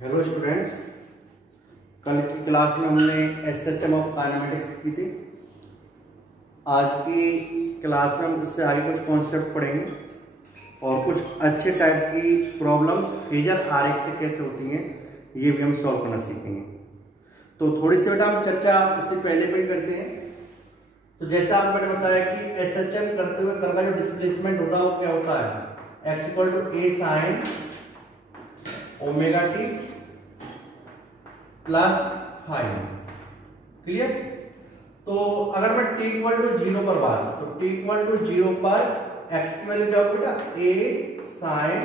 Hello students, कल की class में हमने एसएचएम ऑफ काइनेमेटिक्स की थी। आज की क्लास में हम इससे आगे कुछ कॉन्सेप्ट पढ़ेंगे और कुछ अच्छे टाइप की प्रॉब्लम्स फेजर आरेख से कैसे होती हैं ये भी हम सॉल्व करना सीखेंगे। तो थोड़ी सी बेटा हम चर्चा इससे पहले भी करते हैं। तो जैसा आपने बताया कि एसएचएम करते हुए कर्व का जो डिस्प्लेसमेंट होता है वो क्या होता है, x = a sin omega T plus five. Clear? तो अगर मैं t = 0 पर बात, तो t = 0 पर x की वैल्यू क्या होगी बेटा, a sin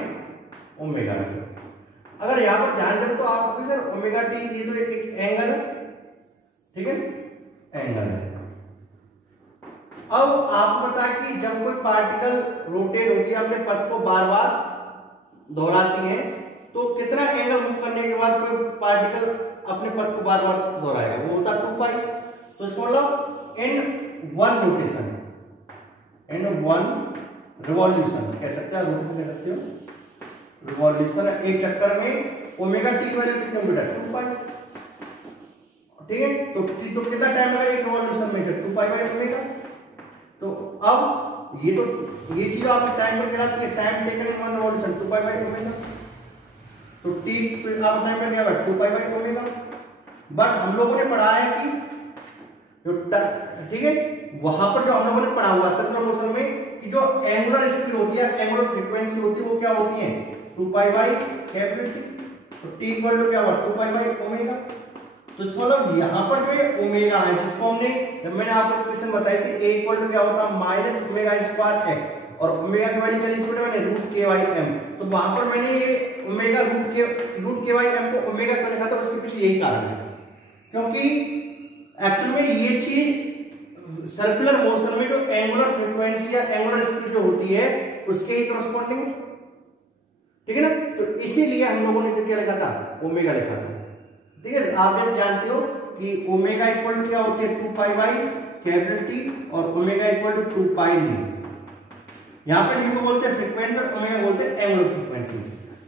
ओमेगा टी। अगर यहां पर ध्यान दें तो आपको सर ओमेगा टी ये तो एक एंगल है, ठीक है, एंगल है। अब आपको पता है कि जब कोई पार्टिकल रोटेट होती है अपने पथ को बार बार दोहराती है तो कितना एंगल मूव करने के बाद कोई पार्टिकल अपने पथ को बार बार दोहराएगा, वो होता है 2 पाई। तो इसका मतलब n1 रोटेशन, n1 रिवॉल्यूशन कह सकते हैं, रोटेशन कह सकते हो, रिवॉल्यूशन एक चक्कर में ओमेगा टी की वैल्यू कितनी होगी बेटा, 2 पाई। ठीक है, तो कितना टाइम लगा एक रिवॉल्यूशन में, 2 पाई बाय ओमेगा। तो अब ये चीज आपको टाइम पर कहलाती है, time taken in one revolution 2 pi by omega. तो t आप टाइम पर क्या है 2 पाई बाय ओमेगा। बट हम लोगों ने पढ़ा है कि जो ठीक है वहां पर जो हम लोगों ने पढ़ा हुआ सर्कुलर मोशन में कि जो एंगुलर स्पीड होती है, एंगुलर फ्रीक्वेंसी होती है, वो क्या होती है 2 पाई बाय कैपिटल टी। तो t इक्वल क्या हुआ 2 पाई बाय ओमेगा। तो इसको मतलब यहां पर जो ओमेगा है जिसको हमने, जब मैंने आपको इक्वेशन बताई थी a इक्वल क्या होता है माइनस ओमेगा स्क्वायर x और ओमेगा की वैल्यू क्या लिखी मैंने रूट के वाई एम। तो वहां पर मैंने ये ओमेगा रूट के वाई एम को ओमेगा का लिखा था, उसके पीछे यही कारण है क्योंकि एक्चुअल में ये चीज सर्कुलर मोशन में जो एंगुलर फ्रीक्वेंसी या एंगुलर स्पीड जो होती है उसके ही करस्पॉन्डिंग, ठीक है ना। तो इसीलिए हम लोगों ने क्या लिखा था, ओमेगा लिखा था। ठीक है, आप जैसे जानते हो कि ओमेगा इक्वल क्या होती है 2 पाई बाय कैपिटल टी और ओमेगा इक्वल 2 पाई ली। यहां पे ली को बोलते हैं फ्रीक्वेंसी और ओमेगा बोलते हैं एंगुलर फ्रीक्वेंसी।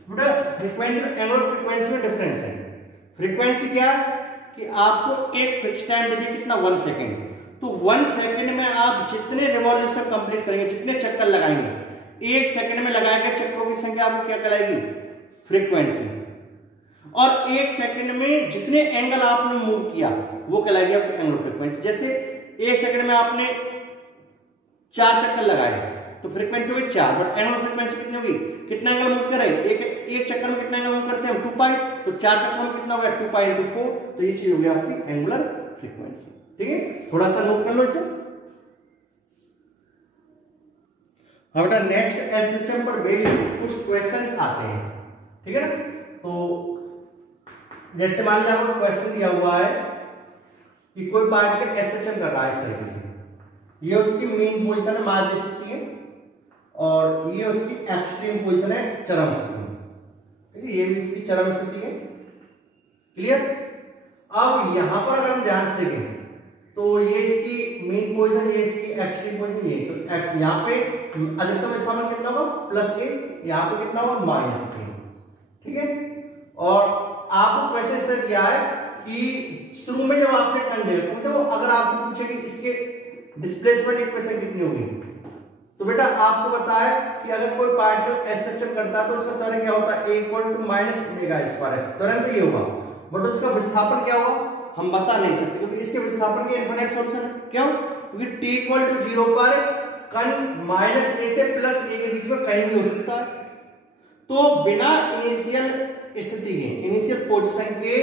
बेटा फ्रीक्वेंसी और एंगुलर फ्रीक्वेंसी में डिफरेंस है। फ्रीक्वेंसी क्या कि आपको एक फिक्स टाइम दे दी कितना 1 सेकंड, तो 1 सेकंड में आप जितने रिवॉल्यूशन कंप्लीट करेंगे, जितने चक्कर लगाएंगे, 1 सेकंड में लगाए गए चक्करों की संख्या आपको क्या कहलाएगी, फ्रीक्वेंसी। और 1 सेकंड में जितने एंगल आपने मूव किया वो कहलाएगी आपकी एंगुलर फ्रीक्वेंसी। जैसे 1 सेकंड में आपने 4 चक्कर लगाए तो फ्रीक्वेंसी हुई 4, बट एंगुलर फ्रीक्वेंसी कितनी होगी, कितना एंगल मूव कर रहे हैं, एक चक्कर में कितना एंगल मूव करते हैं 2 पाई, तो 4 चक्कर में कितना हो गया 2 पाई × 4। तो ये चीज हो गई आपकी एंगुलर फ्रीक्वेंसी। ठीक है, थोड़ा सा नोट कर लो इसे। हाँ बेटा, नेक्स्ट एसएचएम पर बेस्ड कुछ क्वेश्चंस आते हैं, ठीक है ना। तो जैसे मान लीजिए आपको क्वेश्चन दिया हुआ है कि कोई पार्टिकल एसएचएम कर रहा है इस तरीके से, ये उसकी मेन पोजीशन है, माध्य स्थिति है, और ये उसकी एक्सट्रीम पोजीशन है, चरम स्थिति। ठीक है, ये भी इसकी चरम स्थिति है। क्लियर? अब यहां पर अगर हम ध्यान से देखें तो ये इसकी मेन पोजीशन, ये इसकी एक्सट्रीम पोजीशन, ये तो यहां पे अधिकतम विस्थापन कितना होगा +a, यहां पे कितना होगा -a। ठीक है, और आपको क्वेश्चन इस तरह दिया है कि शुरू में जब आपने टर्न दिया तो अगर आपसे पूछे कि इसके डिस्प्लेसमेंट इक्वेशन कितनी होगी, तो बेटा आपको पता है कि अगर कोई पार्टिकल एसएचएम करता है तो उसका त्वरण क्या होता है, a = -ओमेगा²। त्वरण तो ये होगा, बट उसका विस्थापन क्या होगा हम बता नहीं सकते क्योंकि इसके विस्थापन के इनफिनिट सॉल्यूशन है। क्यों? क्योंकि t = 0 पर कण -a से +a के बीच में कहीं भी हो सकता है। तो बिना इनिशियल स्थिति के, इनिशियल पोजीशन के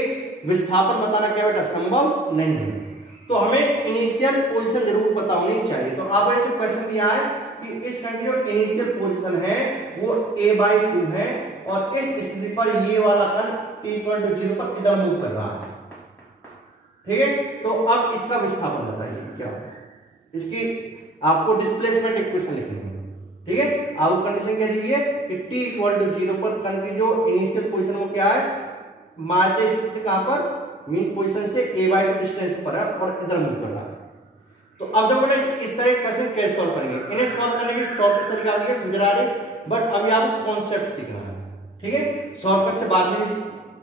विस्थापन बताना क्या बेटा संभव नहीं है। तो हमें इनिशियल पोजीशन जरूर पता होनी चाहिए। तो अब ऐसे क्वेश्चन दिया है कि इस कण की जो इनिशियल पोजीशन है वो a/2 है और इस स्थिति पर ये वाला कण t = 0 पर इधर मूव कर रहा है। ठीक है, तो अब इसका विस्थापन बताइए क्या होगा। इसकी आपको डिस्प्लेसमेंट इक्वेशन लिखनी है। ठीक है, आपको कंडीशन क्या दी है कि t = 0 पर कण की जो इनिशियल पोजीशन वो क्या है, माध्य स्थिति से कहां पर, मेन पोजीशन से a/2 डिस्टेंस पर है और इधर मूव कर रहा है। तो अब जब बेटा इस तरह के क्वेश्चन कैसे सॉल्व करेंगे, इन्हें सॉल्व करने के शॉर्टकट तरीका है फेजर आरेख, बट अभी आपको कॉन्सेप्ट सीखना है। ठीक है, शॉर्टकट से बाद में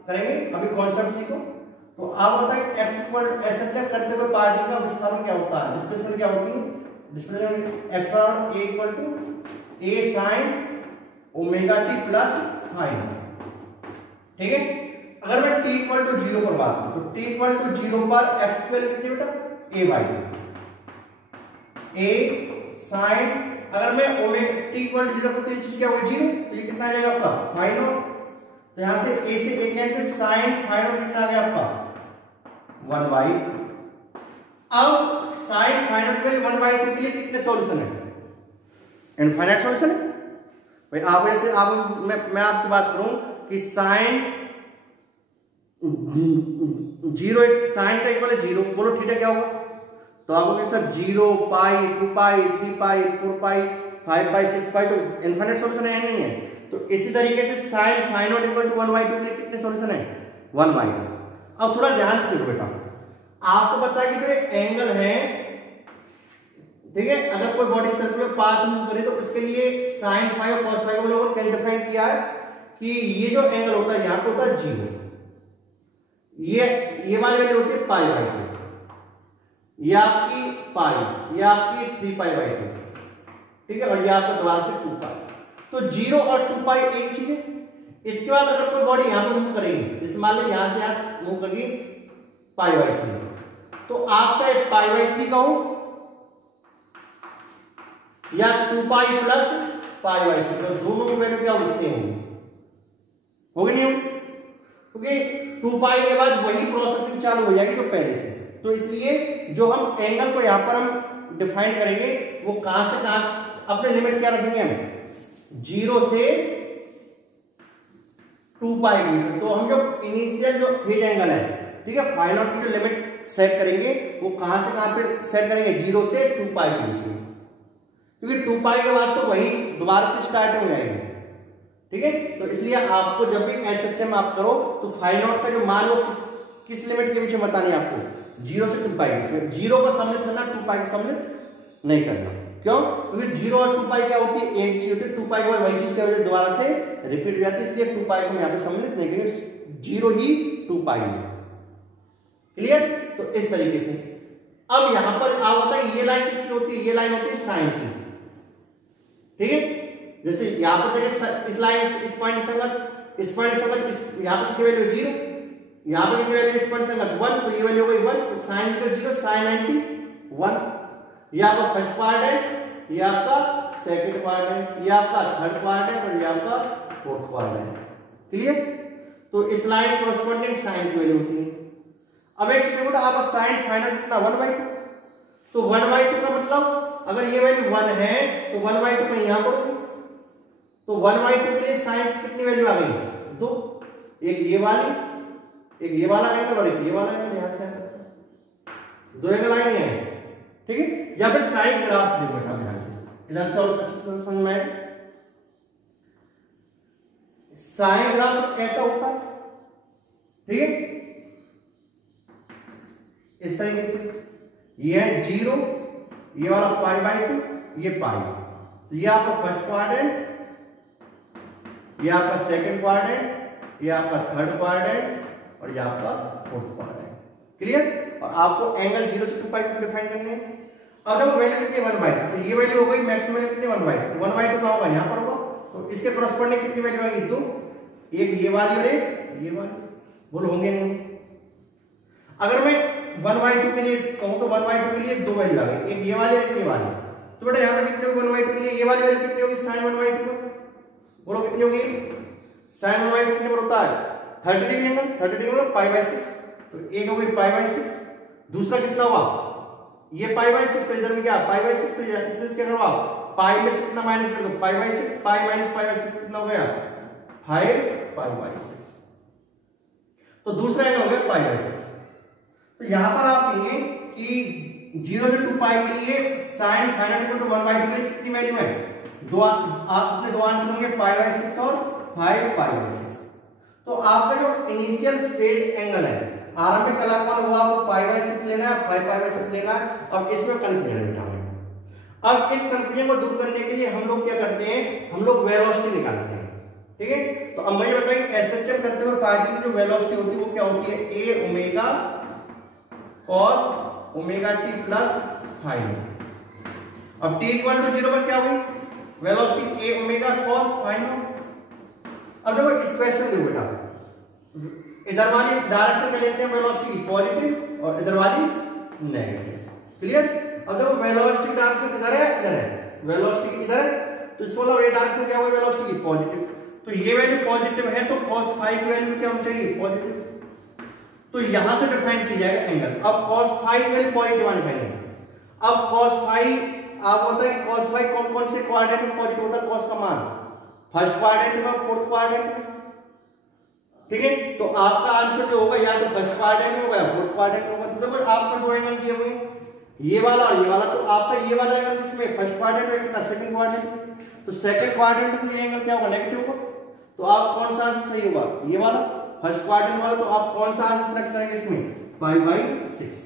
करेंगे, अभी कॉन्सेप्ट सीखो। तो आप बताइए एक्स इक्वल एसएचएम करते हुए पार्टिकल का विस्तारण क्या होता है, डिस्प्लेसमेंट क्या होती है, डिस्प्लेसमेंट एक्स बराबर A equal to A sine omega T plus fine. ठीक है, अगर मैं t इक्वल टू 0 पर बात करूं तो t इक्वल टू 0 पर एक्स की वैल्यू कितनी बेटा, a बाई a साइन, अगर मैं ओमेगा t इक्वल टू 0 पर, तो ये चीज क्या होगी 0, तो ये कितना आ जाएगा आपका फाइन नॉट, तो यहां से a से a cancel, sine phi naught कितना आ गया आपका 1 बाई। अब साइन फाइन नॉट के लिए 1 बाई 2 के लिए कितने सॉल्यूशन है, इनफाइनाइट सॉल्यूशन है भाई। आप ऐसे आप मैं आपसे बात करूं कि साइन 0 साइन का इक्वल है 0, बोलो थीटा क्या होगा, तो आपको सर 0 पाई 2 पाई 3 पाई 4 पाई 5 पाई 6 पाई, तो इनफाइनाइट सॉल्यूशन है नहीं है। तो इसी तरीके से sine phi naught equal to 1/2 के लिए कितने सॉल्यूशन है 1/2। अब थोड़ा ध्यान से देखो बेटा, आपको पता है कि जो एंगल है, ठीक है, अगर कोई बॉडी सर्कुलर पाथ मूव करे तो उसके लिए साइन फाई और कॉस फाई को लोगों ने कैसे डिफाइन किया है कि ये जो एंगल होता है यहां पे होता है 0, ये वाली वैल्यू होती है पाई बाई 2, ये आपकी पाई, ये आपकी 3 पाई बाई 2, ठीक है, और ये आपका दोबारा से 2 पाई। तो 0 और 2 पाई एक चीज है। इसके बाद अगर कोई बॉडी यहां पर मूव करेगी, जैसे मान लो यहां से यहां मूव करेगी पाई बाई 3, तो आप चाहे पाई बाई 3 कहो या 2 पाई प्लस पाई बाई 3, तो दोनों की वैल्यू क्या होगी, सेम होगी नहीं होगी, क्योंकि 2 पाई के बाद वही प्रोसेसिंग चालू हो जाएगी जो पहले थी। तो इसलिए जो हम एंगल को यहां पर हम डिफाइन करेंगे वो कहां से कहां, अपने लिमिट क्या रखेंगे हम 0 से 2 पाई की। तो हम जो इनिशियल जो फेज एंगल है, ठीक है, फाइनल की जो लिमिट सेट करेंगे वो कहां से कहां पे सेट करेंगे, 0 से 2 पाई के बीच में, क्योंकि 2 पाई के बाद तो वही दोबारा से स्टार्ट हो जाएगी। ठीक है, तो इसलिए आपको जब भी एसएचएम आप करो तो फाइनल का जो मान वो किस लिमिट के बीच में बतानी है आपको, 0 से 2 पाई के बीच में। 0 को सम्मिलित करना, 2 पाई को सम्मिलित नहीं करना। क्यों, क्योंकि 0 और 2 पाई क्या होती है, एक चीज होती है, 2 पाई के बाद वही चीज क्या होती है, दोबारा से रिपीट हो जाती है, इसलिए 2 पाई को हम यहाँ पे सम्मिलित नहीं करेंगे, 0 ही 2 पाई है। क्लियर, तो इस तरीके से अब यहां पर आप बताइए ये लाइन किसकी होती है, ये लाइन होती है साइन की। ठीक है, जैसे यहां पर देखिए इस लाइन इस पॉइंट संगत, इस पॉइंट संगत, इस यहां पर कितनी वैल्यू 0, यहां पर कितनी वैल्यू इस पॉइंट संगत 1, तो ये वैल्यू हो गई 1, तो sin 0 sin 90 1, ये आपका फर्स्ट क्वाड्रेंट, ये आपका सेकंड क्वाड्रेंट, ये आपका थर्ड क्वाड्रेंट और ये आपका फोर्थ क्वाड्रेंट। क्लियर, तो इस लाइन कॉरेस्पॉन्डिंग साइन की वैल्यू होती है। अब एक चीज देखो, आपका साइन फाइनल कितना 1/2, तो 1/2 का मतलब अगर ये वैल्यू 1 है तो 1/2 में यहां पर, तो 1/2 के लिए साइन कितनी वैल्यू आ गई 2, एक ये वाली, एक ये वाला एंगल और एक ये वाला एंगल, यहां से 2 एंगल आए हैं। ठीक है, या फिर साइन ग्राफ देखो बेटा ध्यान से, इधर से और अच्छे से समझ में आए। साइन ग्राफ ऐसा होता है, ठीक है, इस तरीके से, ये है 0, ये वाला पाई बाई 2, ये पाई, तो ये आपका फर्स्ट क्वाड्रेंट, ये आपका सेकंड क्वाड्रेंट, ये आपका थर्ड क्वाड्रेंट और ये आपका फोर्थ क्वाड्रेंट। क्लियर, और आपको एंगल 0 से 2 पाई को डिफाइन करने हैं। अब जब वैल्यू कितनी 1/2, तो ये वैल्यू हो गई मैक्सिमम वैल्यू कितनी 1/2, तो 1/2 का होगा यहां पर होगा, तो इसके कॉरेस्पॉन्डिंग कितनी वैल्यू आएगी 2, एक ये वाली और एक ये वाली, बोलो होंगे नहीं। अगर मैं 1/2 के लिए कहूं तो 1/2 के लिए 2 वैल्यू आ गई, एक ये वाली और एक ये वाली, तो बेटा यहां पे कितनी होगी 1/2 के लिए, ये वाली वैल्यू कितनी होगी sin 1/2 पर, बोलो कितनी होगी, sin 1/2 कितने पर होता है 30 डिग्री एंगल, 30 डिग्री मतलब π/6, तो एक हो गई π/6, दूसरा कितना हुआ ये π/6, तो इधर में क्या π/6, तो इसमें क्या करो आप पाई में से कितना माइनस कर दो π/6, पाई माइनस π/6 कितना हो गया 5π/6, तो दूसरा एंगल हो गया π/6। तो यहां पर आप कहेंगे कि 0 से 2 पाई के लिए sin फाइनल इक्वल टू 1/2 के लिए कितनी वैल्यू है, दो आप अपने दो आंसर होंगे π/6 और 5π/6। तो आपका जो इनिशियल फेज एंगल है आरंभिक कलाकोण वो आपको π/6 लेना है, 5π/6 लेना है, और इसमें कंफ्यूजन बिठाना है। अब इस कंफ्यूजन को दूर करने के लिए हम लोग क्या करते हैं, हम लोग वेलोसिटी निकालते हैं। ठीक है। तो अब मुझे बताइए एसएचएम करते हुए पार्टिकल की जो वेलोसिटी होती है वो क्या होती है, A omega cos omega T plus five. अब टी इक्वल टू 0 पर क्या हुई velocity A omega cos five. अब देखो इस क्वेश्चन देखो बेटा, इधर वाली डायरेक्शन में लेते हैं वेलोसिटी की पॉजिटिव और इधर वाली नेगेटिव। क्लियर। अब देखो वेलोसिटी डायरेक्शन इधर है, वेलोसिटी इधर है, तो इसको मतलब ये डायरेक्शन क्या होगी वेलोसिटी की पॉजिटिव। तो ये वैल्यू पॉजिटिव है तो cos फाइव की वैल्यू क्या होनी चाहिए पॉजिटिव। तो यहां से डिफाइन किया जाएगा एंगल। अब cos फाइव वैल्यू पॉजिटिव आनी चाहिए। अब cos फाइव आप होता है cos फाइव कौन कौन से क्वाड्रेंट में पॉजिटिव होता है, cos का मान फर्स्ट क्वाड्रेंट में फोर्थ क्वाड्रेंट में। ठीक है। तो आपका आंसर जो होगा या तो फर्स्ट क्वाड्रेंट में होगा या फोर्थ क्वाड्रेंट में होगा। तो देखो आपको दो एंगल दिए हुए ये वाला और ये वाला, तो आपका ये वाला एंगल किसमें फर्स्ट क्वाड्रेंट में कितना सेकंड क्वाड्रेंट। तो सेकंड क्वाड्रेंट में ये एंगल क्या होगा नेगेटिव होगा। तो आप कौन सा आंसर सही होगा ये वाला फर्स्ट क्वाड्रेंट वाला। तो आप कौन सा आंसर सेलेक्ट करेंगे इसमें 5/6।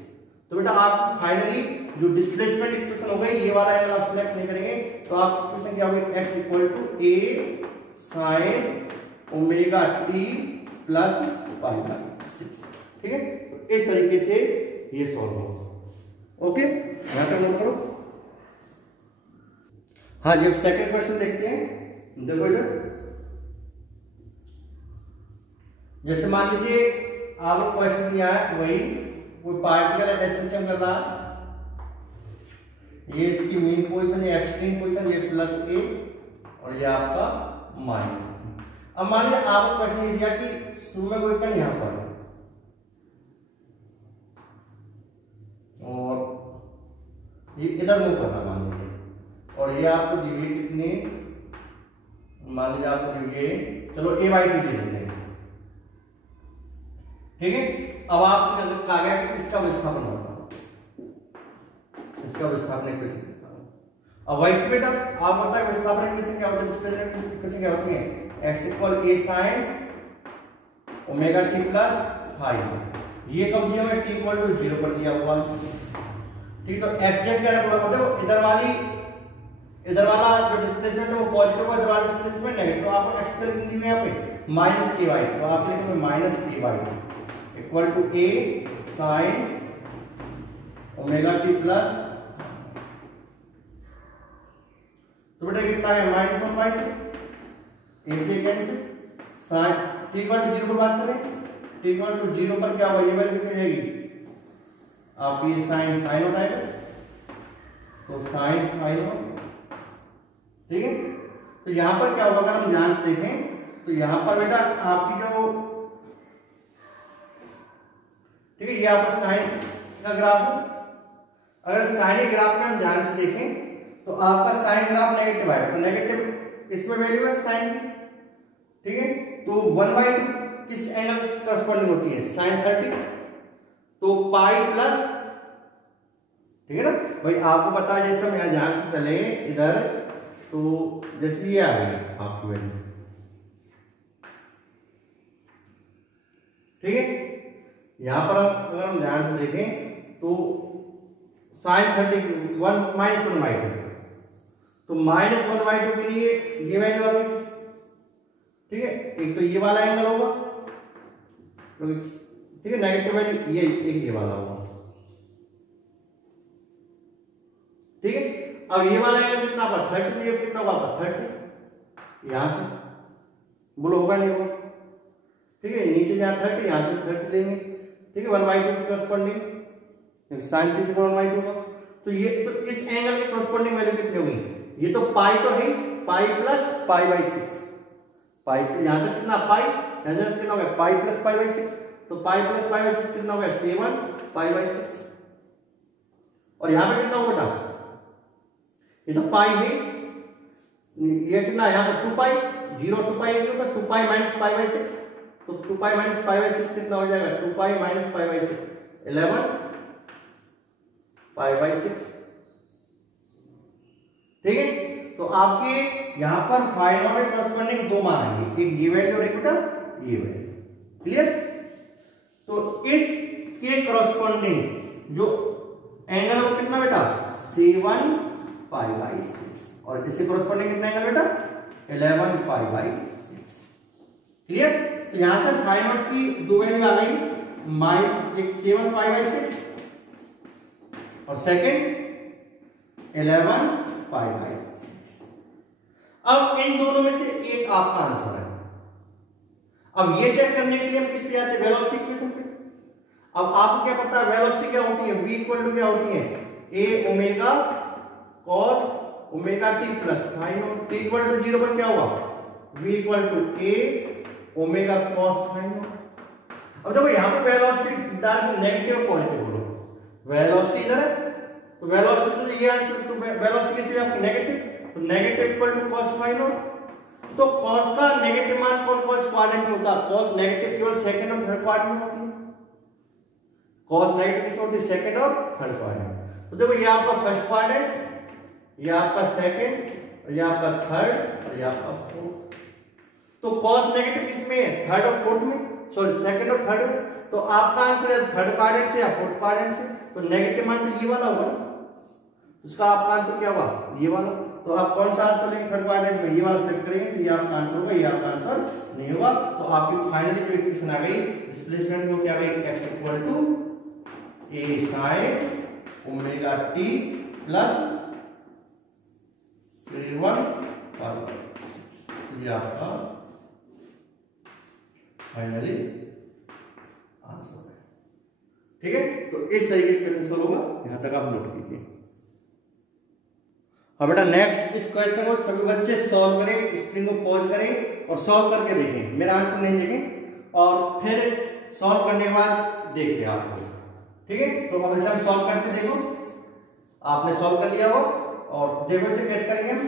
तो बेटा आप फाइनली जो डिस्प्लेसमेंट इक्वेशन हो गई ये वाला एंगल आप सिलेक्ट नहीं करेंगे तो आप इक्वेशन क्या होगी x = a sin omega t plus 5/6। ठीक है। तो इस तरीके से ये सॉल्व होगा। ओके यहां तक नोट करो। हाँ जब सेकंड क्वेश्चन देखते हैं देखो इधर, जैसे मान लीजिए आपको क्वेश्चन दिया है वही कोई पार्टिकल एसएचएम कर रहा है, ये इसकी मीन पोजीशन है एक्सट्रीम पोजीशन ये प्लस ए और ये आपका माइनस। अब मान लीजिए आपको क्वेश्चन ये दिया कि शुरू में कोई कण यहां पर और ये इधर मूव करना मान लीजिए और ये आपको दी हुई कितनी, मान लीजिए आपको दी हुई चलो a/2 दे देते हैं। ठीक है। अब आपसे कहा गया कि इसका विस्थापन बताओ, इसका विस्थापन इक्वेशन बताओ। अब वही बेटा आप बताओ विस्थापन इक्वेशन क्या होता है, डिस्प्लेसमेंट इक्वेशन क्या होती है x = a sin omega t plus 5। ये कब दिया हुआ t = 0 पर दिया हुआ। ठीक। तो एक्सजेक्ट क्या रखोगे मतलब इधर वाला जो डिस्प्लेसमेंट है वो पॉजिटिव है, इधर वाला डिस्प्लेसमेंट नेगेटिव। तो आपको x की वैल्यू दी हुई है यहां पे -ay। तो आप लिखेंगे -ay equal to a sin omega t plus, तो बेटा कितना है -1/2 a से cancel sin t equal to 0 पर बात करें, t इक्वल टू 0 पर क्या होगा ये वैल्यू कितनी रहेगी आप ये sin फाइन होता है तो sin फाइन हो। ठीक है। तो यहां पर क्या होगा अगर हम ध्यान से देखें तो यहां पर बेटा आपकी जो ठीक है ये आपका साइन का ग्राफ है। अगर साइन ग्राफ में हम ध्यान से देखें तो आपका साइन ग्राफ नेगेटिव आएगा, तो नेगेटिव इसमें वैल्यू है साइन की। ठीक है। तो 1/2 किस एंगल से करस्पॉन्डिंग होती है sin 30, तो पाई प्लस। ठीक है ना भाई आपको पता है जैसे हम यहां ध्यान से चले इधर तो जैसे ये आ गई आपकी वैल्यू। ठीक है। यहां पर अगर हम ध्यान से देखें तो sin 30 -1/2 तो -1/2 के लिए ये वैल्यू आ गई। ठीक है। एक तो ये वाला एंगल होगा तो ठीक है नेगेटिव वैल्यू ये एक ये वाला होगा। ठीक है। अब ये वाला एंगल कितना होगा 30, तो ये कितना होगा 30 यहां से बोलो होगा नहीं होगा। ठीक है। नीचे जहां 30 यहां से 30 लेंगे। ठीक है। 1/2 की करस्पॉन्डिंग sin 30 से 1/2 होगा। तो ये तो इस एंगल की करस्पॉन्डिंग वैल्यू कितनी होगी, ये तो पाई तो है पाई प्लस π/6। पाई तो यहां से कितना पाई यहां से कितना होगा पाई प्लस π/6, तो पाई प्लस π/6 कितना होगा 7 π/6। और यहां पे कितना होगा बेटा ये तो पाई है, ये कितना यहां पर 2 पाई 0 2 पाई है 2 पाई माइनस π/6, तो 2 पाई माइनस π/6 कितना हो जाएगा 2 पाई माइनस π/6 11 π/6। ठीक है। तो आपके यहां पर फाइंड आउट के करस्पॉन्डिंग दो मान आएंगे, एक ये वैल्यू और एक बेटा ये वैल्यू। क्लियर। तो इस के करस्पॉन्डिंग जो एंगल वो कितना बेटा 7 π/6 और इससे करस्पॉन्डिंग कितना एंगल बेटा 11 π/6। क्लियर। तो यहां से फाइव नॉट की दो वैल्यू आ गई, एक 7 पाई/6 और सेकंड 11 पाई/6। अब इन दोनों में से एक आपका आंसर है। अब ये चेक करने के लिए हम किस पे आते हैं, वेलोसिटी इक्वेशन पे। अब आपको क्या पता है वेलोसिटी क्या होती है, v इक्वल टू क्या होती है, a omega cos omega t plus phi naught, t equal to 0 पर क्या हुआ, v equal to a omega cos phi naught. अब देखो यहाँ पे वेलोसिटी डायरेक्शन नेगेटिव पॉजिटिव बोलो, वेलोसिटी इधर है तो वेलोसिटी तो ये आंसर, तो वेलोसिटी किसी आपकी नेगेटिव, तो negative equal to cos phi naught. तो cos का नेगेटिव मान कौन कौन से क्वाड्रेंट में होता है, cos नेगेटिव केवल सेकंड और थर्ड क्वाड्रेंट में होती है, cos नेगेटिव किसमें होती है, सेकंड और थर्ड क्वाड्रेंट। तो देखो ये आपका फर्स्ट क्वाड्रेंट, ये आपका सेकंड और ये आपका थर्ड और ये आपका फोर्थ। तो cos नेगेटिव किसमें है, थर्ड और फोर्थ में, सॉरी सेकंड और थर्ड में। तो आपका आंसर है थर्ड क्वाड्रेंट से या फोर्थ क्वाड्रेंट से, तो नेगेटिव मान तो ये वाला होगा ना, उसका आपका आंसर क्या होगा, ये वाला। तो आप कौन सा आंसर लेंगे थर्ड क्वाड्रेंट में, ये वाला सेलेक्ट करेंगे तो ये आपका आंसर होगा, ये आपका आंसर नहीं होगा। तो आपकी फाइनली जो इक्वेशन आ गई डिस्प्लेसमेंट में क्या आ गई, x equal to a sin omega t plus 7 पाई/6, ये आपका फाइनली आंसर है। ठीक है, तो इस तरीके से क्वेश्चन सोल्व होगा, यहां तक आप नोट कीजिए। अब बेटा नेक्स्ट इस क्वेश्चन को सभी बच्चे सॉल्व करें, स्क्रीन को पॉज करें और सॉल्व करके देखें, मेरा आंसर नहीं देखें और फिर सॉल्व करने के बाद देखिए आपको। ठीक है, तो अब ऐसे हम सॉल्व करते, देखो आपने सॉल्व कर लिया हो और देखो इसे कैसे करेंगे हम।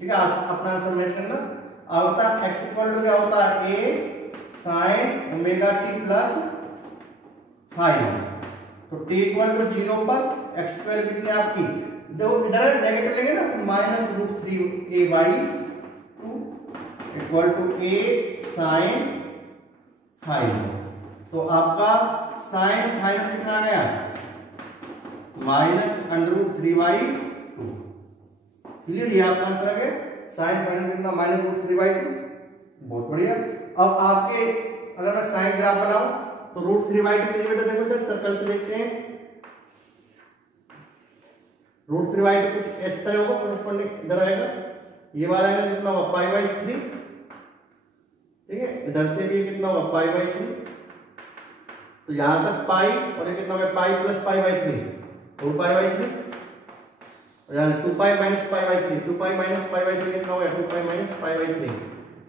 ठीक है, अपना आंसर मैच करना। अब होता है x इक्वल टू क्या होता है, a sin omega t plus 5। तो t इक्वल टू 0 पर x की वैल्यू कितनी आपकी, देखो इधर नेगेटिव लेंगे ना, -√3a/2 equal to a sin 5। तो आपका sin 5 कितना आ गया, -√3/2। क्लियर, ये आपका आंसर आ गया, sin 5 कितना -√3/2। बहुत बढ़िया। अब आपके अगर मैं साइन ग्राफ बनाऊं तो √3/2 के लिए बेटा देखो इधर सर्कल से देखते हैं, √3/2 कुछ इस तरह होगा, करस्पॉन्डिंग इधर आएगा, ये वाला एंगल कितना होगा π/3। ठीक है, इधर से भी कितना होगा π/3। तो यहां तक पाई और ये कितना होगा पाई प्लस π/3, 2π/3 और यहां 2π माइनस π/3, 2π माइनस π/3 कितना होगा 2π माइनस π/3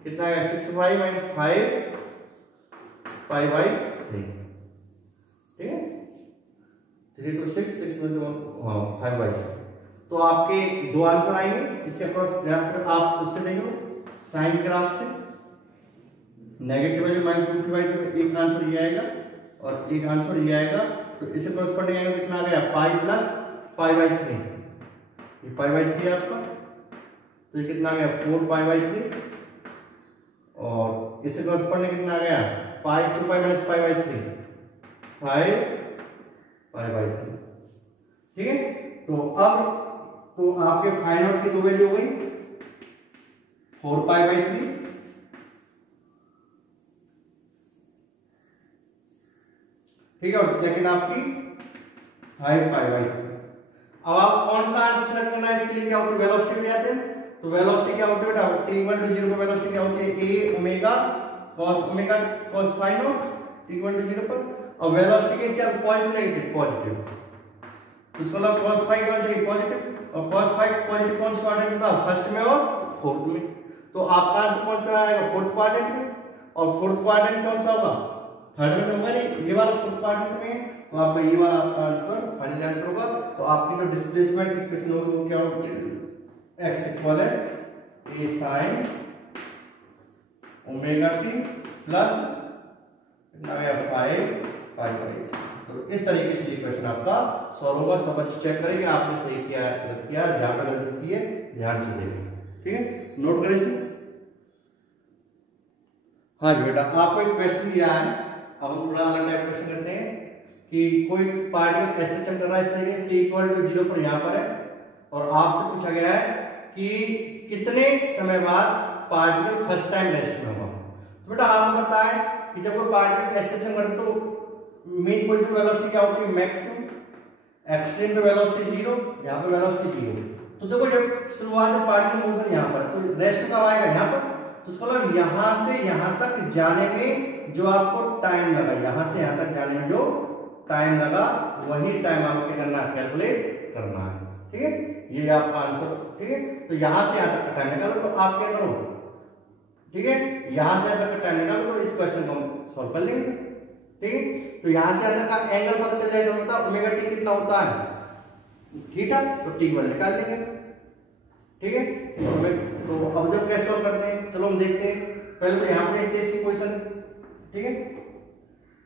कितना है 6π माइनस 5π/3। ठीक है, 3 to 6, 6 में से 5/6। तो आपके दो आंसर आएंगे, इसके अक्रॉस आप उससे देखो साइन ग्राफ से, नेगेटिव वैल्यू -2/3, एक आंसर ये आएगा और एक आंसर ये आएगा। तो इसे कॉरस्पॉन्डिंग एंगल कितना आ गया पाई प्लस π/3, ये π/3 आपका, तो ये कितना आ गया 4π/3 और इसे कॉरस्पॉन्डिंग कितना आ गया पाई 2π माइनस π/3 5π/3। ठीक है, तो आपके फाइव नॉट की दो वैल्यू हो गई 4π/3 ठीक है, और सेकंड आपकी 5π/3। अब आप कौन सा आंसर सेलेक्ट करना है, इसके लिए क्या होती है वेलोसिटी ले आते हैं। तो वेलोसिटी क्या होती है बेटा, t = 0 पर वेलोसिटी क्या होती है a omega cos phi naught t = 0 पर। और वेलोसिटी कैसे आप पॉजिटिव नेगेटिव पॉजिटिव, इसको मतलब cos फाइ कौन चाहिए पॉजिटिव, और cos फाइ पॉजिटिव कौन सा क्वाड्रेंट होता है फर्स्ट में और फोर्थ में। तो आपका आंसर कौन सा आएगा फोर्थ क्वाड्रेंट में, और फोर्थ क्वाड्रेंट कौन सा होगा थर्ड में होगा नहीं, ये वाला फोर्थ क्वाड्रेंट में। तो आपका ये वाला आपका आंसर फाइनल आंसर होगा। तो आपकी जो डिस्प्लेसमेंट इक्वेशन होगी वो क्या होगी, x इक्वल है a sin omega t plus कितना गया 5π/3। तो इस तरीके से इक्वेशन आपका सॉल्व होगा। सब अच्छे चेक करेंगे आपने सही किया है गलत किया, जहां पे गलती की है ध्यान से देखें। ठीक है, नोट करें इसे। हाँ जी बेटा, आपको एक क्वेश्चन दिया है, अब हम थोड़ा अलग टाइप क्वेश्चन करते हैं कि कोई पार्टिकल ऐसे चल रहा है इस तरीके t = 0 पर यहाँ पर है, और आपसे पूछा गया है कि कितने समय बाद पार्टिकल फर्स्ट टाइम रेस्ट में होगा। तो बेटा आपको पता है कि जब कोई पार्टिकल एक्सेलरेशन करते तो मीन पोजीशन वेलोसिटी क्या होती है, मैक्सिमम, एक्सट्रीम पे वेलोसिटी 0, यहाँ पे वेलोसिटी 0। तो देखो जब शुरुआत में पार्टिकल मोशन यहाँ पर, तो रेस्ट कब आएगा यहाँ पर, तो इसका मतलब यहाँ से यहाँ तक जाने में जो आपको टाइम लगा, यहाँ से यहाँ तक जाने में जो टाइम लगा वही टाइम आपको क्या करना है, कैलकुलेट करना है। ठीक है, ये आपका आंसर। ठीक है, तो यहाँ से यहाँ तक का टाइम निकालो, तो आप क्या करो, ठीक है, यहाँ से यहाँ तक का टाइम निकालो तो इस क्वेश्चन को हम सॉल्व कर लेंगे। ठीक है, तो यहाँ से यहाँ तक का एंगल पता चल जाएगा, होता ओमेगा टी कितना होता है, थीटा, तो टी वैल्यू निकाल लेंगे। ठीक है, तो अब जब कैसे सॉल्व करते हैं, चलो हम देखते हैं। पहले तो यहाँ पे देखते हैं इसकी पोजीशन। ठीक है,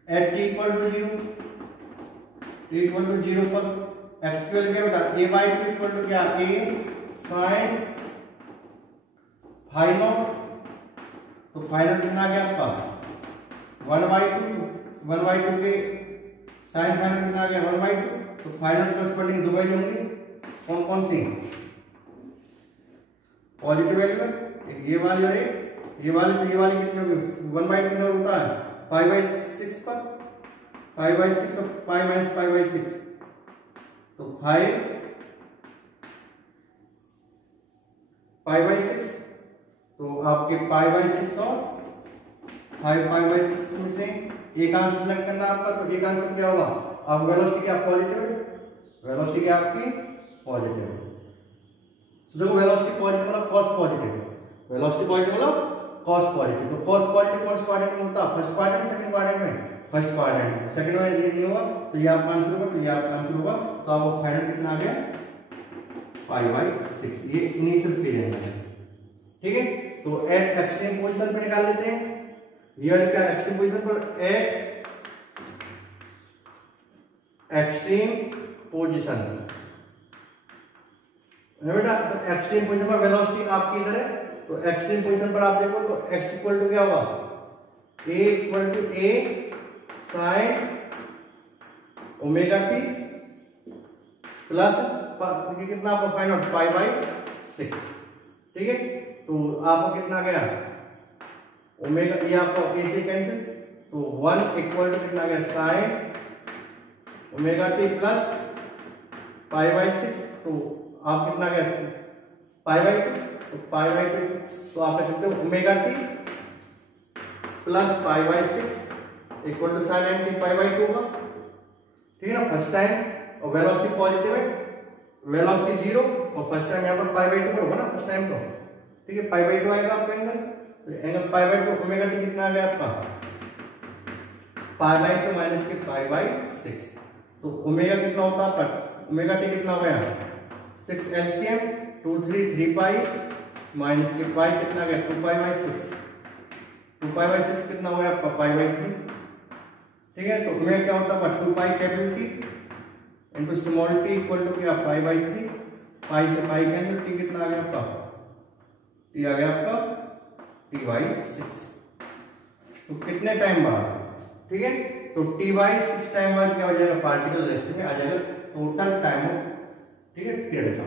at T equal to 0, T equal to 0 पर एक्स की वैल्यू क्या बेटा, a by two equal to क्या, a साइन फाई नॉट, तो फाइनल कितना आ गया आपका 1/2 के साइन फाइनल कितना आ गया 1/2, तो फाइनल करस्पॉन्डिंग दो वैल्यू होंगी, कौन कौन सी, पॉजिटिव वैल्यू है, ये वाली और ये वाली, तो ये वाली कितनी होगी 1/2 कितना होता है π/6 पर, π/6 और π माइनस π/6, तो 5 π/6, तो आपके π/6 और 5 π/6 में से एक आंसर सिलेक्ट करना आपका, तो एक आंसर क्या होगा, आप वेलोसिटी क्या पॉजिटिव है, वेलोसिटी क्या आपकी पॉजिटिव है। तो देखो वेलोसिटी पॉजिटिव मतलब कॉस पॉजिटिव, वेलोसिटी पॉजिटिव मतलब कॉस पॉजिटिव, तो कॉस पॉजिटिव कौन से क्वाड्रेंट में होता है, फर्स्ट क्वाड्रेंट में, सेकंड क्वाड्रेंट में, फर्स्ट क्वाड्रेंट, सेकंड में ये नहीं होगा, तो ये आपका आंसर होगा, तो ये आपका आंसर होगा, तो आपको फाइनल कितना आ गया π/6, ये इनिशियल पीरियड है। ठीक है, तो एट एक्सट्रीम पोजीशन पे निकाल लेते हैं, ये वाली क्या एक्सट्रीम पोजीशन पर, एट एक्सट्रीम पोजीशन है बेटा, तो एक्सट्रीम पोजीशन पर वेलोसिटी आपकी इधर है, तो एक्सट्रीम पोजीशन पर आप देखो तो x इक्वल टू क्या होगा, a equal to a sine omega T plus कितना आपको फाइंड आउट π/6। ठीक है, तो आपको कितना गया ओमेगा, ये आपको a से कैंसिल, तो 1 इक्वल टू कितना गया साइन ओमेगा टी प्लस π/6, तो आप कितना गया π/2, तो π/2, तो आप कह सकते हो omega T plus π/6 equal to sine M T π/2 होगा। ठीक है ना, फर्स्ट टाइम और वेलोसिटी पॉजिटिव है, वेलोसिटी 0 और फर्स्ट टाइम यहाँ पर π/2 पर होगा ना फर्स्ट टाइम तो। ठीक है, π/2 आएगा आपका एंगल, तो एंगल π/2, ओमेगा टी कितना आ गया आपका π/2 माइनस के π/6, तो ओमेगा कितना होता है आपका, ओमेगा टी कितना हो गया 6 एलसीएम 2 3 3 पाई माइनस के पाई कितना गया 2π/6, 2π/6 कितना हो गया आपका π/3। ठीक है, तो ओमेगा क्या होता है 2 pi capital T into small T equal to क्या π/3, पाई से पाई कैंसिल, टी कितना आ गया आपका, टी आ गया आपका t/6, तो कितने टाइम बाद, ठीक है, तो t/6 टाइम बाद क्या हो जाएगा, पार्टिकल रेस्ट में आ जाएगा टोटल टाइम ऑफ, ठीक है, पीरियड का।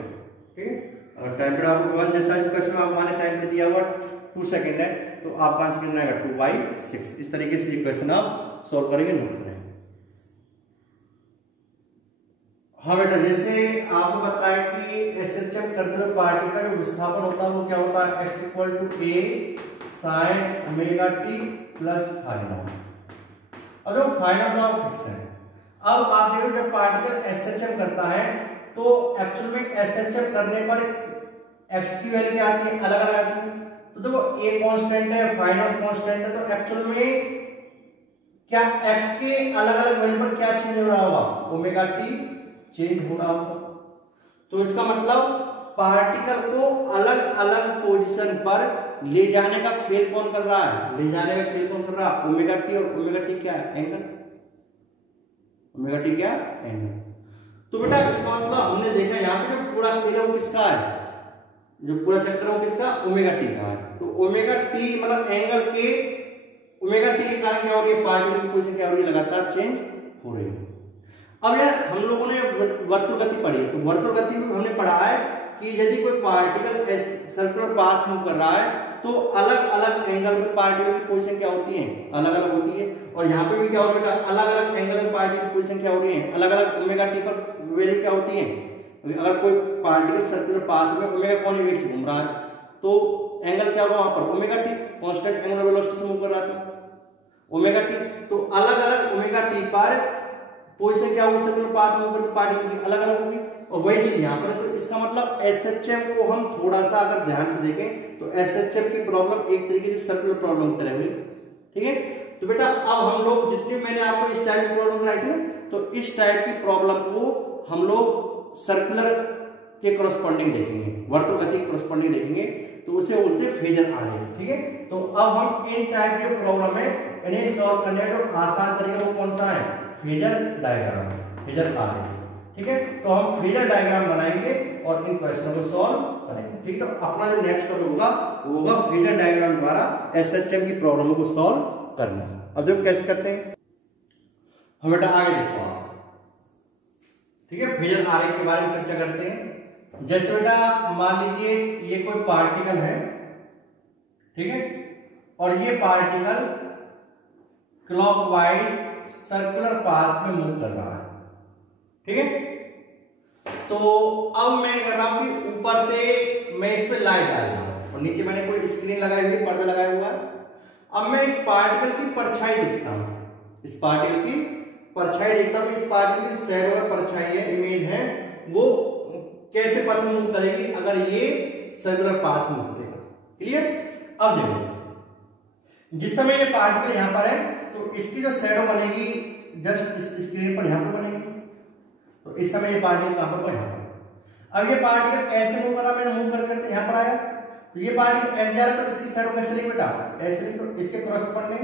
ठीक है, अगर टाइम पीरियड आपको 1 जैसा इस क्वेश्चन में आप मान टाइम पीरियड दिया हुआ 2 सेकंड है, तो आपका आंसर कितना आएगा 2/6। इस तरीके से ये क्वेश्चन आप सॉल्व करेंगे, नोट करेंगे। हाँ बेटा, जैसे आपको पता है कि एसएचएम करते हुए पार्टिकल का जो विस्थापन होता है वो क्या होता है, x equal to a sin omega t plus phi naught. अब जो फाई नॉट का फिक्स है, अब आप देखो जब पार्टिकल एसएचएम करता है तो एक्चुअल में एसएचएम करने पर x की वैल्यू क्या आती है, अलग अलग आती है। तो देखो a कांस्टेंट है, फाई नॉट कांस्टेंट है, तो एक्चुअल में क्या x के अलग अलग वैल्यू पर क्या चेंज हो रहा होगा, ओमेगा t चेंज हो रहा होगा। तो इसका मतलब पार्टिकल को अलग अलग पोजीशन पर ले जाने का खेल कौन कर रहा है, ले जाने का खेल कौन कर रहा है, ओमेगा टी। और ओमेगा टी क्या है, एंगल, ओमेगा टी क्या एंगल। तो बेटा इसका मतलब हमने देखा यहाँ पे जो पूरा खेल है वो किसका है, जो पूरा चक्कर है वो किसका, ओमेगा टी का है। तो ओमेगा टी मतलब एंगल के ओमेगा टी के कारण क्या हो रही है, पार्टिकल की पोजीशन क्या हो रही है, लगातार चेंज हो रही है। अब यार हम लोगों ने वर्तुल गति पढ़ी है, तो वर्तुल गति में हमने पढ़ा है कि यदि कोई पार्टिकल सर्कुलर पाथ मूव कर रहा है तो अलग अलग एंगल पे पार्टिकल की पोजीशन क्या होती है, अलग अलग होती है। और यहाँ पे भी क्या होगा बेटा, अलग अलग एंगल पे पार्टिकल की पोजीशन क्या होती है, अलग अलग ओमेगा टी पर वैल्यू क्या होती है। अगर कोई पार्टिकल सर्कुलर पाथ में ओमेगा कौन वेग से घूम रहा है तो एंगल क्या होगा वहां पर, omega T, constant angular velocity से मूव कर रहा था ओमेगा टी। तो अलग अलग ओमेगा टी पर पोजीशन क्या होगी सर्कुलर पाथ में ऊपर पार्टिकल की अलग अलग होगी। और वही चीज यहाँ पर, तो इसका मतलब एसएचएम को हम थोड़ा सा अगर ध्यान से देखें तो एसएचएम की प्रॉब्लम एक तरीके से सर्कुलर प्रॉब्लम की तरह हुई, ठीक है। तो बेटा अब हम लोग जितनी मैंने आपको इस टाइप की प्रॉब्लम कराई थी ना, तो इस टाइप की प्रॉब्लम को हम लोग सर्कुलर के करस्पॉन्डिंग देखेंगे, वर्तुल गति के करस्पॉन्डिंग देखेंगे, तो उसे बोलते हैं फेजर आरेख, ठीक है। तो अब हम इन टाइप के प्रॉब्लम है इन्हें सॉल्व करने का आसान तरीका वो कौन सा है, फेजर डायग्राम, फेजर आरेख, ठीक है। तो हम फेजर डायग्राम बनाएंगे और इन क्वेश्चनों को सॉल्व करेंगे, ठीक है। तो अपना जो नेक्स्ट टॉपिक होगा वो होगा फेजर डायग्राम द्वारा एसएचएम की प्रॉब्लमों को सॉल्व करना। अब देखो कैसे करते हैं हम बेटा, आगे देखो आप, ठीक है। फेजर आरेख के बारे में चर्चा करते हैं। जैसे बेटा मान लीजिए ये कोई पार्टिकल है, ठीक है, और ये पार्टिकल क्लॉकवाइज सर्कुलर पाथ में मूव कर रहा है, ठीक है। तो अब मैं कर रहा हूं कि ऊपर से मैं इस पे लाइट डाल रहा हूं और नीचे मैंने कोई स्क्रीन लगाई हुई, पर्दा लगाया हुआ है। अब मैं इस पार्टिकल की परछाई देखता हूं, इस पार्टिकल की परछाई देखता हूं, इस पार्टिकल की शैडो है, परछाई है, इमेज है, वो कैसे पथ में मूव करेगी अगर ये सर्कुलर पाथ में मूव करेगा, क्लियर। अब देखो जिस समय ये पार्टिकल यहां पर है तो इसकी जो शैडो बनेगी जस्ट इस स्क्रीन पर यहां पर बनेगी, तो इस समय ये पार्टिकल कहां पर यहां पर। अब ये पार्टिकल कैसे मूव कर रहा, मैंने मूव करते करते यहां पर आया, तो ये पार्टिकल ऐसे जा रहा है तो इसकी शैडो कैसे चलेगी बेटा, ऐसे, तो इसके करस्पॉन्डिंग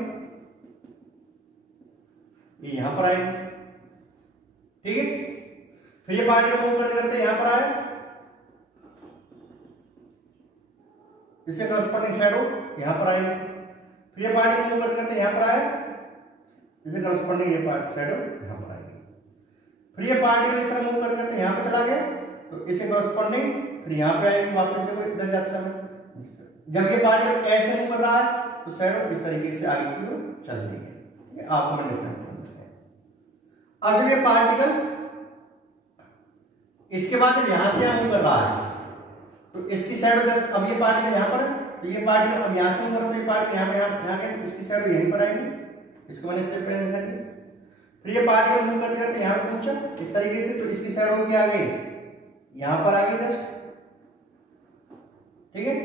ये यहां पर आएगी, ठीक है। फिर ये पार्टिकल मूव करते करते यहां पर आया, इसके करस्पॉन्डिंग शैडो यहां पर आएगी। फिर ये पार्टिकल मूव करते करते यहां पर आया, इसके करस्पॉन्डिंग ये शैडो यहां पर आएगी। फिर ये पार्टिकल इस तरह मूव करते करते यहां पे चला गया, तो इसके करस्पॉन्डिंग फिर यहां पे आएगी वापस, देखो इधर जाते समय जब ये पार्टिकल ऐसे मूव कर रहा है तो शैडो इस तरीके से आगे की ओर चल रही है, आपको मैं डिफरेंट कर देते हैं। अब जब ये पार्टिकल इसके बाद जब यहां से यहां मूव कर रहा है तो इसकी शैडो, अब ये पार्टिकल यहां पर है तो ये पार्टिकल अब यहां से मूव कर रहा है, तो ये पार्टिकल यहां पे यहां के इसकी शैडो यहीं पर आएगी, इसको मैंने स्टेप पे दिखा दिया। फिर ये पार्टिकल मूव करते करते यहां पे पहुंचा इस तरीके से, तो इसकी शैडो क्या आ गई, यहां पर आ गई जस्ट, ठीक है।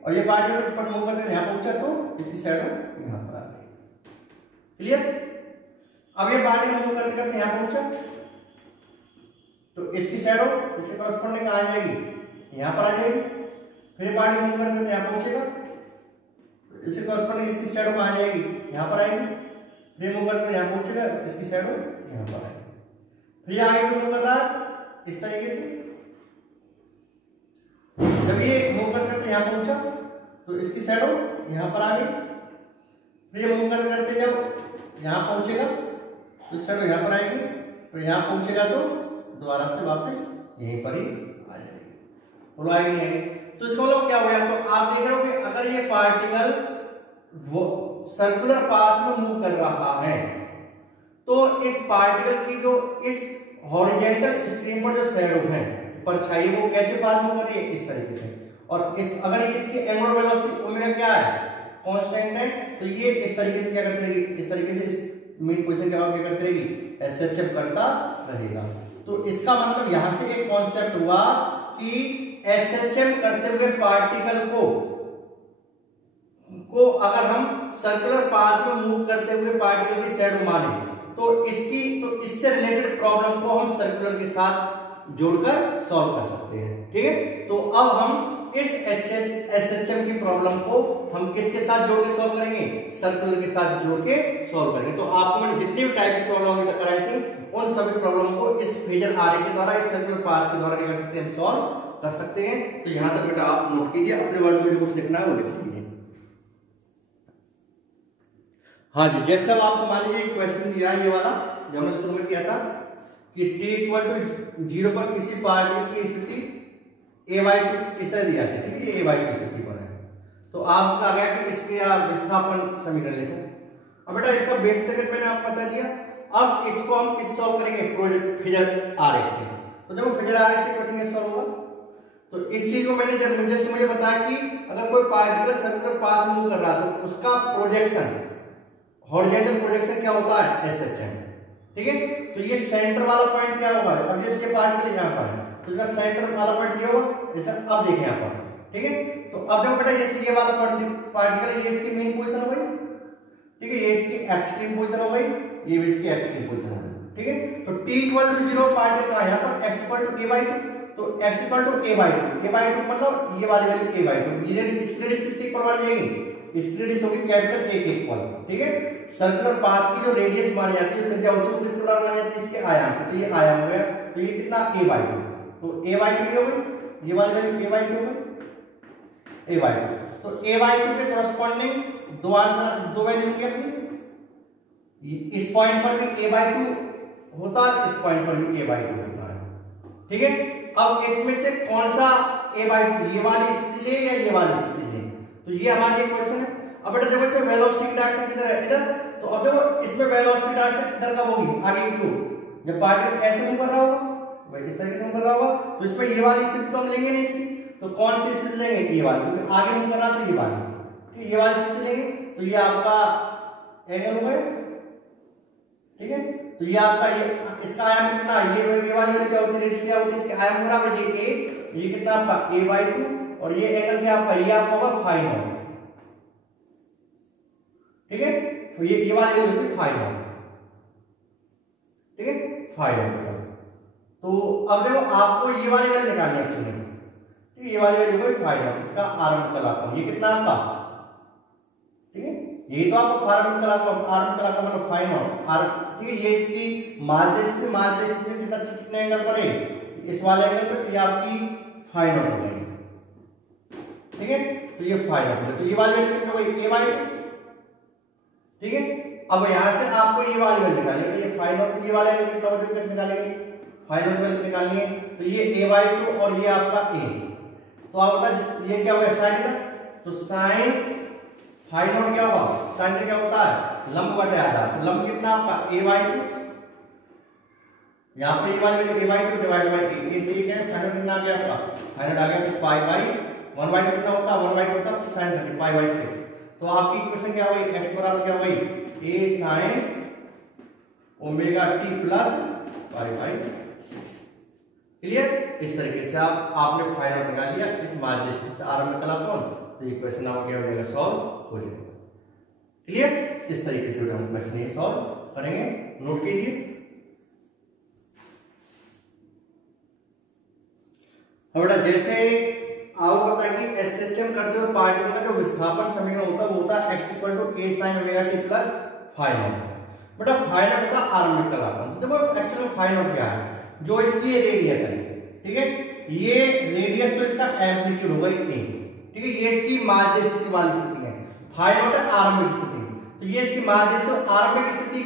और ये पार्टिकल ऊपर मूव करते यहां पहुंचा तो इसकी शैडो यहां पर आ गई, क्लियर। अब ये पार्टिकल मूव करते करते यहां पहुंचा तो इसकी शैडो इसके करस्पॉन्डिंग कहां आ जाएगी, यहां पर आ जाएगी। फिर ये पार्टिकल मूव करते करते यहां पहुंचेगा तो इसके करस्पॉन्डिंग इसकी शैडो कहां आ जाएगी, यहां पर आएगी। फिर मूव करते यहां पहुंचेगा इसकी शैडो यहां पर आएगी। फिर ये आगे मूव कर रहा है इस तरीके से, जब ये मूव करते यहां पहुंचा तो इसकी शैडो यहां पर आ गई। फिर ये मूव करते जब यहां पहुंचेगा तो शैडो यहां पर आएगी, फिर यहां पहुंचेगा तो दोबारा से वापस यहीं पर ही आ जाएगी, बोलो आएगी नहीं आएगी। तो इसका मतलब क्या हो गया, तो आप देख रहे हो कि अगर ये पार्टिकल वो सर्कुलर पाथ में मूव कर रहा है तो इस पार्टिकल की जो इस हॉरिजॉन्टल स्क्रीन पर जो शैडो है परछाई वो कैसे पाथ मूव कर रही है, इस तरीके से। और इस अगर इसकी एंगुलर वेलोसिटी ओमेगा क्या है, कांस्टेंट है, तो ये इस तरीके से क्या करती रहेगी, इस तरीके से इस मिड पोजीशन क्या करती रहेगी, एसएचएफ करता रहेगा। तो इसका मतलब यहां से एक कॉन्सेप्ट हुआ कि एसएचएम करते हुए पार्टिकल को अगर हम सर्कुलर पाथ में मूव करते हुए पार्टिकल की शैडो माने तो इससे रिलेटेड प्रॉब्लम को हम सर्कुलर के साथ जोड़कर सॉल्व कर सकते हैं, ठीक है। तो अब हम इस एसएचएम की प्रॉब्लम को हम किसके साथ जोड़ के सॉल्व करेंगे, सर्कुलर के साथ जोड़ के सॉल्व करेंगे। तो आपको मैंने जितनी भी टाइप की प्रॉब्लम अभी तक कराई थी उन सभी प्रॉब्लम को इस फेजर आरेख के द्वारा, इस सर्कुलर पाथ के द्वारा क्या कर सकते हैं, हम सॉल्व कर सकते हैं। तो यहां तक बेटा आप नोट कीजिए, अपने वर्ड में जो कुछ लिखना है वो लिख लीजिए। हाँ जी, जैसे अब आपको मान लीजिए क्वेश्चन दिया है ये वाला जो हमने शुरू में किया था कि t=0 पर किसी पार्टिकल की स्थिति a/2 इस तरह दी जाती है, ठीक है, ये a/2 की स्थिति पर है। तो आप उसका आ गया कि इसके आप विस्थापन समीकरण लिखो। अब बेटा इसका बेसिक तरीका मैंने आपको बता दिया। अब इसको हम किस सॉल्व करेंगे, प्रोजेक्ट फेजर आरेख से। तो देखो फेजर आरेख से क्वेश्चन कैसे सॉल्व होगा, तो इस चीज को मैंने जस्ट मुझे बताया कि अगर कोई पार्टिकल सर्कुलर पाथ मूव कर रहा है तो उसका प्रोजेक्शन, हॉरिजॉन्टल प्रोजेक्शन क्या होता है, SHM। ठीक है, तो ये सेंटर वाला पॉइंट क्या होगा, अब जैसे ये पार्टिकल यहाँ पर है तो इसका सेंटर वाला पॉइंट ये होगा, जैसा अब देखें यहाँ पर। ठीक है, तो अब देखो बेटा जैसे ये वाला पार्टिकल ये इसकी मेन पोजीशन हो गई। ठीक है, ये इसकी एक्सट्रीम पोजीशन हो गई, ये भी इसकी एक्सट्रीम पोजीशन हो गई। ठीक है, तो t=0 पार्टिकल का यहाँ पर x=a/2, तो x=a/2 मतलब ये वाली वैल्यू a/2। ये रेडियस किसके इक्वल मानी जाएगी, इसकी रेडियस होगी कैपिटल A के इक्वल। ठीक है, सर्कुलर पाथ की जो रेडियस मानी जाती है, जो त्रिज्या होती है, वो किसके बराबर मानी जाती है, इसके आयाम की। तो ये आयाम हो गया, तो ये कितना a/2, तो a/2 हो गई, ये वाली वैल्यू a/2 हो गई, a/2। तो a/2 के कॉरस्पॉन्डिंग दो आंसर, दो वैल्यू होंगी अपनी। इस पॉइंट पर भी a/2 होता है, इस पॉइंट पर भी a/2 होता है। ठीक है, अब इसमें से कौन सा a/2, ये वाली स्थिति ले या ये वाली स्थिति ले, तो ये हमारे लिए क्वेश्चन है। अब बेटा देखो इसमें वेलोसिटी की डायरेक्शन किधर है, इधर। तो अब देखो इसमें वेलोसिटी डायरेक्शन इधर कब होगी, आगे की ओर, जब पार्टिकल ऐसे मूव कर रहा होगा, भाई इस तरीके से मूव कर रहा होगा, तो इसमें ये वाली स्थिति तो हम लेंगे नहीं इसकी, तो कौन सी स्थिति लेंगे, ये वाली, क्योंकि आगे मूव कर रहा तो ये वाली। ये वाली स्थिति लेंगे, तो ये आपका एंगल हो गया। ठीक है, तो ये आपका ये इसका आयाम कितना, ये वाली वैल्यू क्या होती है, रेडियस क्या होती है, इसके आयाम बराबर ये a, ये कितना आपका a/2, और ये एंगल क्या आपका, ये आपका होगा फाई नॉट। ठीक है, तो ये वाली वैल्यू होती है फाई नॉट। ठीक है, फाई नॉट। तो अब देखो आपको ये वाली वैल्यू निकालनी है एक्चुअली। ठीक है, ये वाली वैल्यू होगी फाई नॉट, इसका आरंभ कलापन, ये कितना आपका, ठीक है, ये तो आपको आरंभ कलापन मतलब फाई नॉट। ठीक है, ये इसकी माध्य स्थिति से कितने एंगल पर है, इस वाले एंगल पर, तो ये आपकी फाई नॉट हो गई। ठीक है, तो ये फाई नॉट है, तो ये वाली वैल्यू कितनी हो गई, a/2। ठीक है, अब यहां से आपको ये वाली वैल्यू निकालनी है, ये फाई नॉट, ये वाला एंगल कितना होगा, कैसे निकालेंगे, फाई नॉट वैल्यू निकालनी है, तो ये a/2 और ये आपका a। तो आप बता ये क्या हो गया, sin का, तो sin फाई नॉट क्या होगा, sin क्या होता है, लंब बटे आधा। तो लंब कितना आपका a/2, यहाँ पे ये वाली value a/2 divide by a, ये सही है। sin कितना आ गया आपका, फाई नॉट आ गया, तो पाई बाई 1/2 कितना होता है, 1/2 होता है sin 30 पाई बाई 6। तो आपकी इक्वेशन क्या हुई, x बराबर क्या हुई, a sin omega t plus pi by 6। Clear, इस तरीके से आपने फाई नॉट निकाल लिया इस माध्य स्थिति से आरंभ कलापन, तो ये क्वेश्चन आपका क्या हो जाएगा, सॉल्व हो जाएगा। क्लियर, इस तरीके से हम क्वेश्चन ये सॉल्व करेंगे, नोट कीजिए। अब बेटा जैसे आपको पता है कि SHM करते हुए पार्टिकल का जो विस्थापन समीकरण होता है वो होता है x a sin omega t plus phi naught. बेटा फाई नॉट का आरंभिक कलापन, तो देखो एक्चुअली फाई नॉट क्या है, जो इसकी रेडियस है। ठीक है, ये रेडियस तो इसका एम्पलीट्यूड होगा a। ठीक है, ये इसकी माध्य स्थिति वाली स्थिति है, फाई नॉट है आरंभिक स्थिति, तो ये इसकी माध्य स्थिति आरंभिक स्थिति